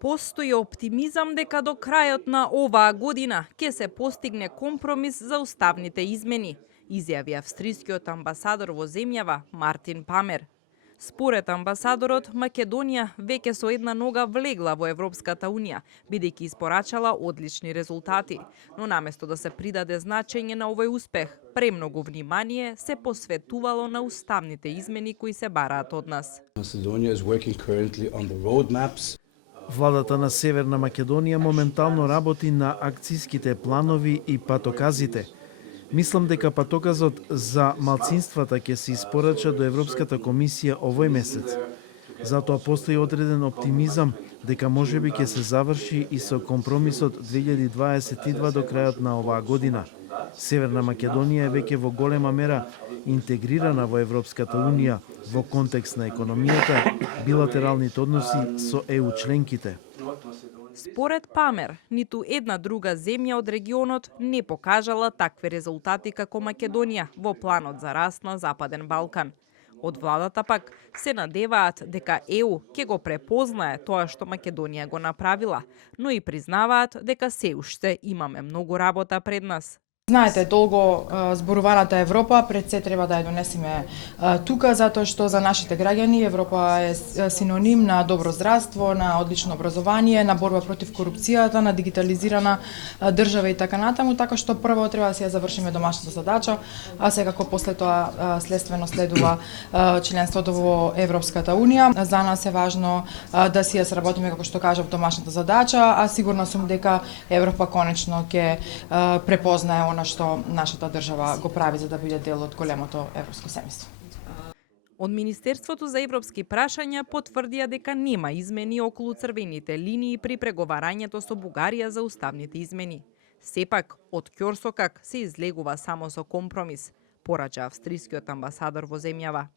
Постои оптимизам дека до крајот на оваа година ќе се постигне компромис за уставните измени, изјави австрискиот амбасадор во земјава Мартин Памер. Според амбасадорот, Македонија веќе со една нога влегла во Европската Унија, бидејќи испорачала одлични резултати. Но наместо да се придаде значење на овој успех, премногу внимание се посветувало на уставните измени кои се бараат од нас. Macedonia is working currently on the roadmaps. Владата на Северна Македонија моментално работи на акцијските планови и патоказите. Мислам дека патоказот за малцинствата ќе се испорача до Европската комисија овој месец. Затоа постои одреден оптимизам дека можеби ќе се заврши и со компромисот 2022 до крајот на оваа година. Северна Македонија е веќе во голема мера интегрирана во Европската Унија во контекст на економијата, билатералните односи со ЕУ членките. Според Памер, ниту една друга земја од регионот не покажала такви резултати како Македонија во планот за раст на Западен Балкан. Од владата пак се надеваат дека ЕУ ќе го препознае тоа што Македонија го направила, но и признаваат дека се уште имаме многу работа пред нас. Знаете, долго зборуваната Европа пред се треба да ја донесеме тука, затоа што за нашите граѓани Европа е синоним на добро здравство, на одлично образование, на борба против корупцијата, на дигитализирана држава и така натаму, така што прво треба да си ја завршиме домашната задача, а секако после тоа следствено следува членството во Европската Унија. За нас е важно да си ја сработиме, како што кажав, домашната задача, а сигурна сум дека Европа конечно ќе препознае она што нашата држава го прави за да биде дел од големото европско семејство. Од Министерството за европски прашања потврдија дека нема измени околу црвените линии при преговарањето со Бугарија за уставните измени. Сепак, од ќорсокак се излегува само со компромис, порача австрискиот амбасадор во земјава.